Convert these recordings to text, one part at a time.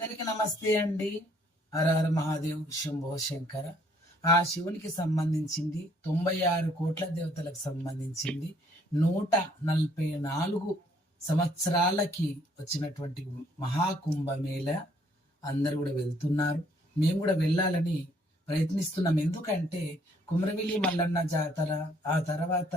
అందరికి నమస్తే అండి. హర మహాదేవ్ శంభో శంకర. ఆ శివునికి సంబంధించింది తొంభై ఆరు కోట్ల దేవతలకు సంబంధించింది. నూట నలభై నాలుగు సంవత్సరాలకి వచ్చినటువంటి మహాకుంభమేళ. అందరు కూడా వెళ్తున్నారు. మేము కూడా వెళ్ళాలని ప్రయత్నిస్తున్నాం. ఎందుకంటే కుమరవెల్లి మల్లన్న జాతర ఆ తర్వాత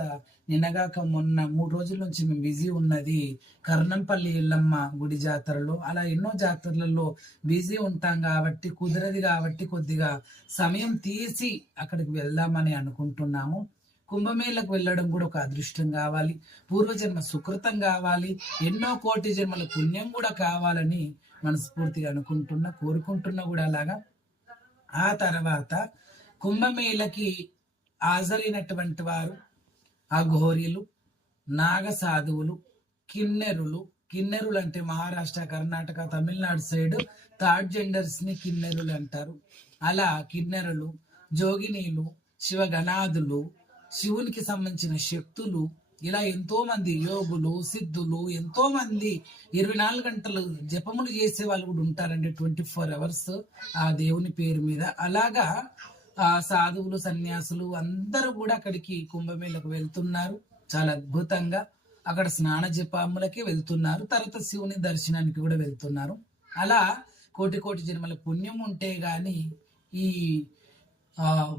నిన్నగాక మొన్న మూడు రోజుల నుంచి మేము బిజీ ఉన్నది. కర్ణంపల్లి ఎల్లమ్మ గుడి జాతరలో అలా ఎన్నో జాతరలలో బిజీ ఉంటాం కాబట్టి కుదరది కాబట్టి కొద్దిగా సమయం తీసి అక్కడికి వెళ్దామని అనుకుంటున్నాము. కుంభమేళకు వెళ్ళడం కూడా ఒక అదృష్టం కావాలి. పూర్వజన్మ సుకృతం కావాలి. ఎన్నో కోటి జన్మల పుణ్యం కూడా కావాలని మనస్ఫూర్తిగా అనుకుంటున్నా కోరుకుంటున్నా కూడా అలాగా. ఆ తర్వాత కుంభమేళకి హాజరైనటువంటి వారు అఘోరీలు నాగ సాధువులు కిన్నెరులు. కిన్నెరులు అంటే మహారాష్ట్ర కర్ణాటక తమిళనాడు సైడ్ థర్డ్ జెండర్స్ని కిన్నెరులు అంటారు. అలా కిన్నెరులు జోగినీలు శివగణాదులు శివునికి సంబంధించిన శక్తులు ఇలా ఎంతో మంది యోగులు సిద్ధులు ఎంతో మంది ఇరవై నాలుగు గంటలు జపములు చేసే వాళ్ళు కూడా ఉంటారండి ట్వంటీ ఫోర్ అవర్స్ ఆ దేవుని పేరు మీద. అలాగా ఆ సాధువులు సన్యాసులు అందరూ కూడా అక్కడికి కుంభమేళకు వెళ్తున్నారు. చాలా అద్భుతంగా అక్కడ స్నాన జపాములకి వెళ్తున్నారు. తర్వాత శివుని దర్శనానికి కూడా వెళ్తున్నారు. అలా కోటి కోటి జన్మల పుణ్యం ఉంటే గాని ఈ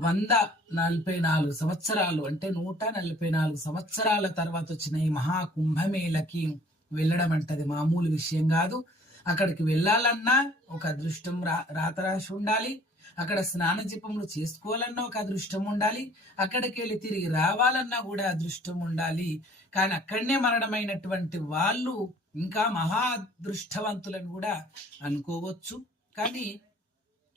వంద నలభై నాలుగు సంవత్సరాలు అంటే నూట నలభై నాలుగు సంవత్సరాల తర్వాత వచ్చిన ఈ మహాకుంభమేళకి వెళ్ళడం అంటది మామూలు విషయం కాదు. అక్కడికి వెళ్ళాలన్నా ఒక అదృష్టం రా రాతరాశి ఉండాలి. అక్కడ స్నాన జపములు చేసుకోవాలన్నా ఒక అదృష్టం ఉండాలి. అక్కడికి వెళ్ళి తిరిగి రావాలన్నా కూడా అదృష్టం ఉండాలి. కానీ అక్కడనే మరణమైనటువంటి వాళ్ళు ఇంకా మహా అదృష్టవంతులను కూడా అనుకోవచ్చు. కానీ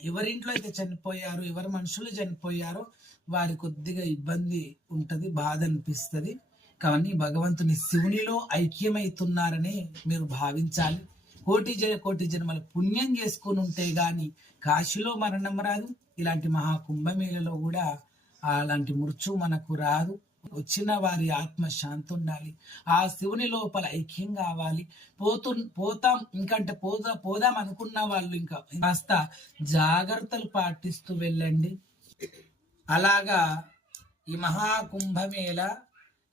ఎవరింట్లో అయితే చనిపోయారో ఎవరి మనుషులు చనిపోయారో వారి కొద్దిగా ఇబ్బంది ఉంటుంది బాధ అనిపిస్తుంది. కానీ భగవంతుని శివునిలో ఐక్యమైతున్నారని మీరు భావించాలి. కోటి జన కోటి జన్మల పుణ్యం చేసుకొని ఉంటే గాని కాశీలో మరణం రాదు. ఇలాంటి మహాకుంభమేళలో కూడా అలాంటి మృత్యు మనకు రాదు. వచ్చిన వారి ఆత్మ శాంతి ఉండాలి ఆ శివుని లోపల ఐక్యం కావాలి. పోతు పోతాం ఇంకంటే పోదా పోదాం అనుకున్న వాళ్ళు ఇంకా కాస్త జాగ్రత్తలు పాటిస్తూ వెళ్ళండి. అలాగా ఈ మహాకుంభమేళ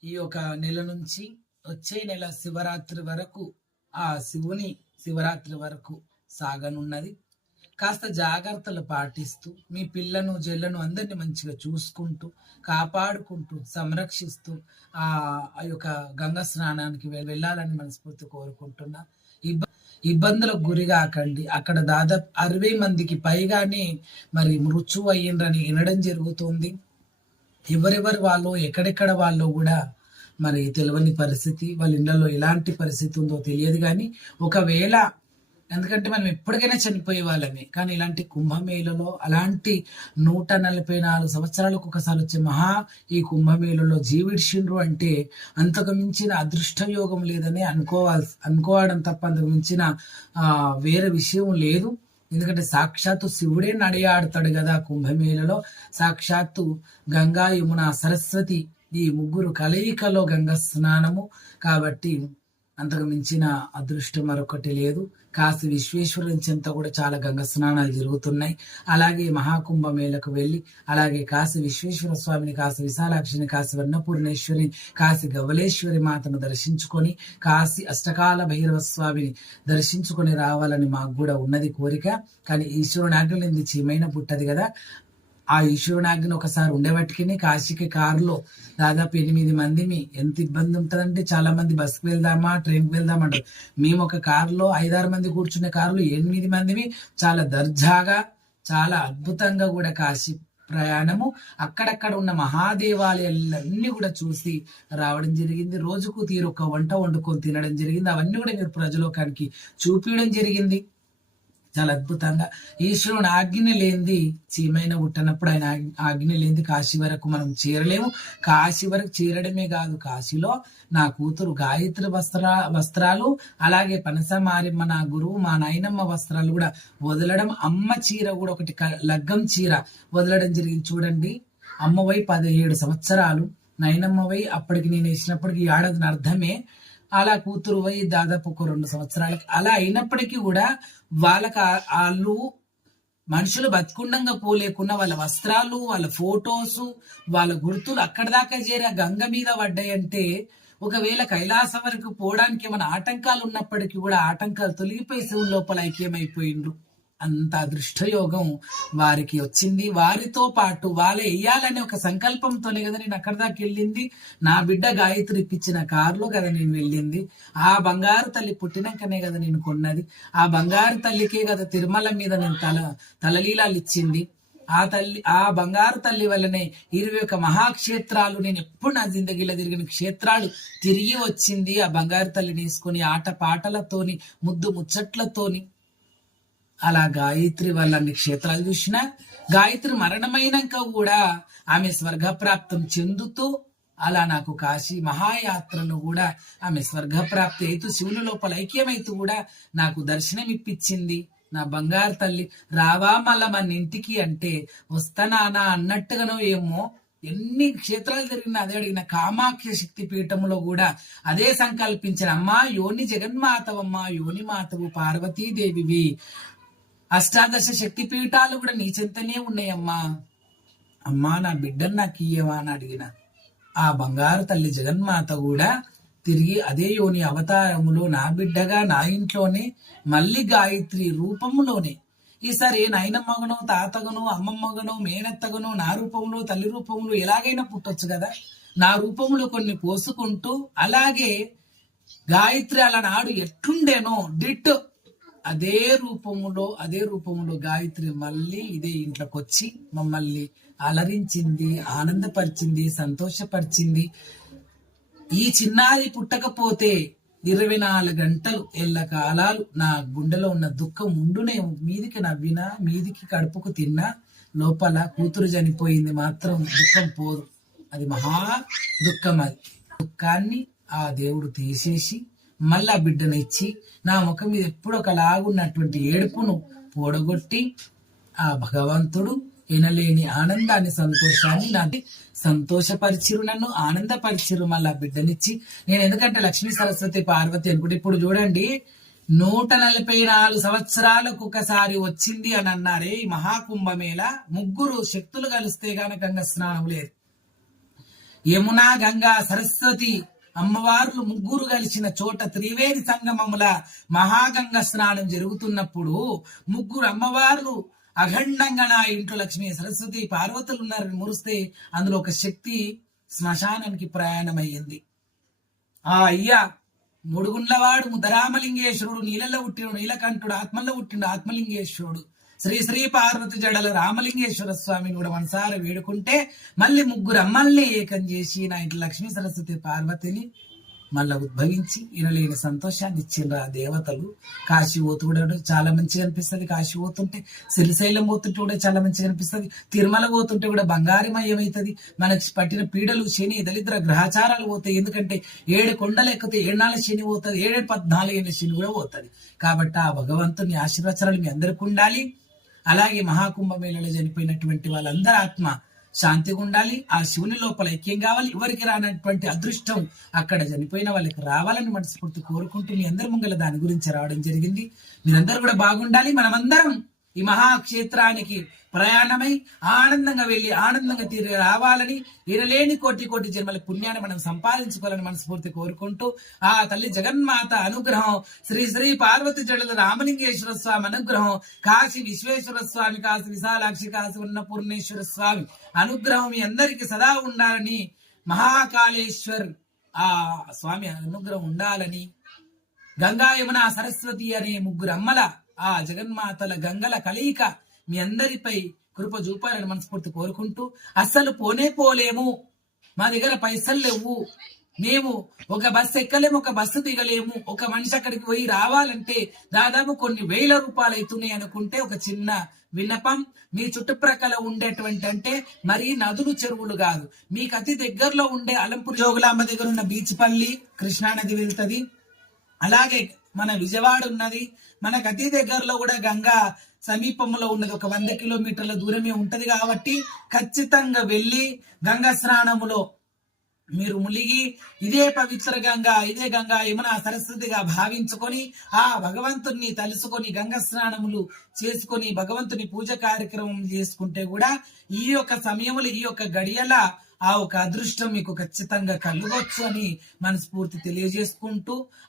ఈ యొక్క నెల నుంచి వచ్చే నెల శివరాత్రి వరకు ఆ శివుని శివరాత్రి వరకు సాగనున్నది. కాస్త జాగ్రత్తలు పాటిస్తూ మీ పిల్లను జల్లను అందరిని మంచిగా చూసుకుంటూ కాపాడుకుంటూ సంరక్షిస్తూ ఆ ఆ యొక్క గంగా స్నానానికి వెళ్ళాలని మనస్ఫూర్తి కోరుకుంటున్నా. ఇబ్బ ఇబ్బందులకు గురి కాకండి. అక్కడ దాదాపు అరవై మందికి పైగానే మరి మృత్యు అయ్యిండ్రని వినడం జరుగుతుంది. ఎవరెవరు వాళ్ళు ఎక్కడెక్కడ వాళ్ళు కూడా మరి తెలియని పరిస్థితి వాళ్ళ ఇళ్ళలో ఎలాంటి పరిస్థితి ఉందో తెలియదు కానీ ఒకవేళ ఎందుకంటే మనం ఎప్పటికైనా చనిపోయే వాళ్ళమే. కానీ ఇలాంటి కుంభమేళలో అలాంటి నూట నలభై నాలుగు సంవత్సరాలకు ఒకసారి వచ్చే మహా ఈ కుంభమేళలో జీవిడ్చిండ్రు అంటే అంతకు మించిన అదృష్ట యోగం లేదని అనుకోవాల్సి అనుకోవడం తప్ప అంతకు మించిన వేరే విషయం లేదు. ఎందుకంటే సాక్షాత్తు శివుడే నడియాడతాడు కదా కుంభమేళలో. సాక్షాత్తు గంగా యమున సరస్వతి ఈ ముగ్గురు కలయికలో గంగా స్నానము. కాబట్టి అంతకు మించిన అదృష్టం మరొకటి లేదు. కాశీ విశ్వేశ్వరుని చెంత కూడా చాలా గంగ స్నానాలు జరుగుతున్నాయి. అలాగే మహాకుంభ మేళకు వెళ్ళి అలాగే కాశీ విశ్వేశ్వర స్వామిని కాశీ విశాలాక్షిని కాశీ వర్ణపూర్ణేశ్వరిని కాశీ గవలేశ్వరి మాతను దర్శించుకొని కాశీ అష్టకాల భైరవ స్వామిని దర్శించుకొని రావాలని మాకు కూడా ఉన్నది కోరిక. కానీ ఈశ్వరుని ఆజ్ఞలింది చీమైన పుట్టది కదా? ఆ ఈశ్వరునాజ్ఞ ఒకసారి ఉండేవాటికి కాశీకి కారులో దాదాపు ఎనిమిది మందిమి ఎంత ఇబ్బంది ఉంటుందంటే చాలా మంది బస్కి వెళ్దామా ట్రైన్కి వెళ్దామా అంటారు. మేము ఒక కారులో ఐదారు మంది కూర్చునే కారులో ఎనిమిది మంది చాలా దర్జాగా చాలా అద్భుతంగా కూడా కాశీ ప్రయాణము అక్కడక్కడ ఉన్న మహాదేవాలయాలన్నీ కూడా చూసి రావడం జరిగింది. రోజుకు తీరు ఒక వంట వండుకొని తినడం జరిగింది. అవన్నీ కూడా మీరు ప్రజలోకానికి చూపించడం జరిగింది. చాలా అద్భుతంగా. ఈశ్వరుని ఆజ్ఞ లేనిది చీమైన పుట్టినప్పుడు ఆయన ఆజ్ఞ- లేనిది కాశీ వరకు మనం చేరలేము. కాశీ వరకు చేరడమే కాదు కాశీలో నా కూతురు గాయత్రి వస్త్ర వస్త్రాలు అలాగే పనస మారిమ్మ నా గురువు మా నాయనమ్మ వస్త్రాలు కూడా వదలడం అమ్మ చీర కూడా ఒకటి లగ్గం చీర వదలడం జరిగింది. చూడండి అమ్మవై పదిహేడు సంవత్సరాలు నైనమ్మవై అప్పటికి నేను వేసినప్పటికి ఏడాది అర్థమే. అలా కూతురు పోయి దాదాపు ఒక రెండు సంవత్సరాలకి అలా అయినప్పటికీ కూడా వాళ్ళకి వాళ్ళు మనుషులు బతుకుండంగా పోలేకున్నా వాళ్ళ వస్త్రాలు వాళ్ళ ఫోటోస్ వాళ్ళ గుర్తులు అక్కడ దాకా చేరి ఆ గంగ మీద పడ్డాయంటే ఒకవేళ కైలాసం వరకు పోవడానికి ఏమైనా ఆటంకాలు ఉన్నప్పటికీ కూడా ఆటంకాలు తొలగిపోయి శివుని లోపల ఐక్యమైపోయిండ్రు. అంత అదృష్టయోగం వారికి వచ్చింది. వారితో పాటు వాళ్ళే వెయ్యాలనే ఒక సంకల్పంతోనే కదా నేను అక్కడ దాకా వెళ్ళింది. నా బిడ్డ గాయత్రి ఇప్పించిన కారులో కదా నేను వెళ్ళింది. ఆ బంగారు తల్లి పుట్టినాకనే కదా నేను కొన్నది. ఆ బంగారు తల్లికే కదా తిరుమల మీద నేను తల తలలీలాలు ఇచ్చింది. ఆ తల్లి ఆ బంగారు తల్లి వల్లనే ఇరవై ఒక మహాక్షేత్రాలు నేను ఎప్పుడు నా జిందగీలో తిరిగిన క్షేత్రాలు తిరిగి వచ్చింది. ఆ బంగారు తల్లిని వేసుకొని ఆట పాటలతోని ముద్దు ముచ్చట్లతోని అలా గాయత్రి వల్ల అన్ని క్షేత్రాలు చూసిన గాయత్రి మరణమైనాక కూడా ఆమె స్వర్గప్రాప్తం చెందుతూ అలా నాకు కాశీ మహాయాత్రను కూడా ఆమె స్వర్గప్రాప్తి అయితూ శివుని లోపల ఐక్యమైతూ కూడా నాకు దర్శనం ఇప్పించింది. నా బంగారు తల్లి రావా మళ్ళా మన ఇంటికి అంటే వస్తానా అన్నట్టుగానో ఏమో ఎన్ని క్షేత్రాలు జరిగిన అదే అడిగిన కామాఖ్య శక్తి పీఠములో కూడా అదే సంకల్పించిన అమ్మా యోని జగన్మాతవమ్మా యోని మాతవు పార్వతీదేవివి అష్టాదశ శక్తి పీఠాలు కూడా నీ చెంతనే ఉన్నాయమ్మా. అమ్మా నా బిడ్డను నాకు ఇయ్యవా అని అడిగిన ఆ బంగారు తల్లి జగన్మాత కూడా తిరిగి అదే యోని అవతారములో నా బిడ్డగా నా ఇంట్లోనే మళ్ళీ గాయత్రి రూపములోనే. ఈసారి ఏ నాయనమ్మగనో తాతగనో అమ్మమ్మగనో మేనత్తగనో నా రూపంలో తల్లి రూపంలో ఎలాగైనా పుట్టొచ్చు కదా. నా రూపంలో కొన్ని పోసుకుంటూ అలాగే గాయత్రి అలా నాడు ఎట్లుండేనో డిట్ అదే రూపములో అదే రూపములో గాయత్రి మళ్ళీ ఇదే ఇంట్లోకి వచ్చి మమ్మల్ని అలరించింది ఆనందపరిచింది సంతోషపరిచింది. ఈ చిన్నారి పుట్టకపోతే ఇరవై నాలుగు గంటలు ఎల్ల కాలాలు నా గుండెలో ఉన్న దుఃఖం ఉండునే మీదికి నవ్వినా మీదికి కడుపుకు తిన్నా లోపల కూతురు చనిపోయింది మాత్రం దుఃఖం పోదు. అది మహా దుఃఖం అది. దుఃఖాన్ని ఆ దేవుడు తీసేసి మళ్ళా బిడ్డనిచ్చి నా ముఖం మీద ఎప్పుడు ఒకలాగున్నటువంటి ఏడుపును పోడగొట్టి ఆ భగవంతుడు ఎనలేని ఆనందాన్ని సంతోషాన్ని నాకు సంతోషపరిచిరు నన్ను ఆనందపరిచిరు మళ్ళా బిడ్డనిచ్చి. నేను ఎందుకంటే లక్ష్మీ సరస్వతి పార్వతి అనుకుంటే ఇప్పుడు చూడండి నూట నలభై నాలుగు సంవత్సరాలకు ఒకసారి వచ్చింది అని అన్నారే. ఈ మహాకుంభమేళ ముగ్గురు శక్తులు కలిస్తే గాన గంగ స్నానం లేదు. యమునా గంగా సరస్వతి అమ్మవార్లు ముగ్గురు కలిసిన చోట త్రివేది సంగమముల మహాగంగ స్నానం జరుగుతున్నప్పుడు ముగ్గురు అమ్మవార్లు అఖండంగా నా ఇంట్లో లక్ష్మి సరస్వతి పార్వతులు ఉన్నారని మురిస్తే అందులో ఒక శక్తి శ్మశానానికి ప్రయాణమయ్యింది. ఆ అయ్యా ముడుగుండ్లవాడు ముదరామలింగేశ్వరుడు నీళ్ళలో పుట్టినడు నీలకంఠుడు ఆత్మల్లో పుట్టిండు ఆత్మలింగేశ్వరుడు. శ్రీ శ్రీ పార్వతి జడల రామలింగేశ్వర స్వామిని కూడా మనసారి వేడుకుంటే మళ్ళీ ముగ్గురు అమ్మల్ని ఏకం చేసి నా ఇంటి లక్ష్మీ సరస్వతి పార్వతిని మళ్ళీ ఉద్భవించి వినలేని సంతోషాన్ని ఇచ్చిండ్రు ఆ దేవతలు. కాశీ పోతు కూడా చాలా మంచిగా అనిపిస్తుంది. కాశీ పోతుంటే శ్రీశైలం పోతుంటే కూడా చాలా మంచిగా అనిపిస్తుంది. తిరుమల పోతుంటే కూడా బంగారమయమవుతుంది మనకి పట్టిన పీడలు శని దళిద్ర గ్రహచారాలు పోతాయి. ఎందుకంటే ఏడు కొండలు ఎక్కితే ఏడాళ్ళ శని పోతుంది. ఏడు పద్నాలుగేళ్ళ శని కూడా పోతుంది. కాబట్టి ఆ భగవంతుని ఆశీర్వచనాలు మీ అందరికీ ఉండాలి. అలాగే మహాకుంభమేళలో చనిపోయినటువంటి వాళ్ళందరి ఆత్మ శాంతిగా ఉండాలి. ఆ శివుని లోపల ఐక్యం కావాలి. ఎవరికి రానటువంటి అదృష్టం అక్కడ చనిపోయిన వాళ్ళకి రావాలని మనస్ఫూర్తి కోరుకుంటూ మీ అందరి ముంగల దాని గురించి రావడం జరిగింది. మీరందరూ కూడా బాగుండాలి. మనమందరం ఈ మహాక్షేత్రానికి ప్రయాణమై ఆనందంగా వెళ్ళి ఆనందంగా తిరిగి రావాలని ఇరలేని కోటి కోటి జన్మల పుణ్యాన్ని మనం సంపాదించుకోవాలని మనస్ఫూర్తి కోరుకుంటూ ఆ తల్లి జగన్మాత అనుగ్రహం శ్రీ శ్రీ పార్వతి జడల రామలింగేశ్వర స్వామి అనుగ్రహం కాశీ విశ్వేశ్వర స్వామి కాశీ విశాలాక్షి కాశీ ఉన్నపూర్ణేశ్వర స్వామి అనుగ్రహం మీ అందరికీ సదా ఉండాలని మహాకాళేశ్వర్ ఆ స్వామి అనుగ్రహం ఉండాలని గంగా యమున సరస్వతి అనే ముగ్గురు అమ్మల ఆ జగన్మాతల గంగల కలయిక మీ అందరిపై కృప చూపాలని మనస్ఫూర్తి కోరుకుంటూ అస్సలు పోనే పోలేము. మా దగ్గర పైసలు లేవు. మేము ఒక బస్సు ఎక్కలేము ఒక బస్సు దిగలేము. ఒక మనిషి అక్కడికి పోయి రావాలంటే దాదాపు కొన్ని వేల రూపాయలు అవుతున్నాయి అనుకుంటే ఒక చిన్న విన్నపం. మీ చుట్టుప్రక్కల ఉండేటువంటి అంటే మరి నదులు చెరువులు కాదు. మీకు అతి దగ్గరలో ఉండే అలంపూర్ జోగులాంబ దగ్గర ఉన్న బీచ్ పల్లి కృష్ణానది వెళ్తది. అలాగే మన విజయవాడ ఉన్నది. మనకు అతి దగ్గరలో కూడా గంగా సమీపంలో ఉన్నది. ఒక వంద కిలోమీటర్ల దూరమే ఉంటది కాబట్టి ఖచ్చితంగా వెళ్ళి గంగా స్నానములో మీరు ములిగి ఇదే పవిత్ర గంగా ఇదే గంగా యమున సరస్వతిగా భావించుకొని ఆ భగవంతుణ్ణి తలుసుకొని గంగ స్నానములు చేసుకొని భగవంతుని పూజ కార్యక్రమం చేసుకుంటే కూడా ఈ యొక్క సమయములు ఈ యొక్క గడియల ఆ ఒక అదృష్టం మీకు ఖచ్చితంగా కలగొచ్చు అని మనస్ఫూర్తి తెలియజేసుకుంటూ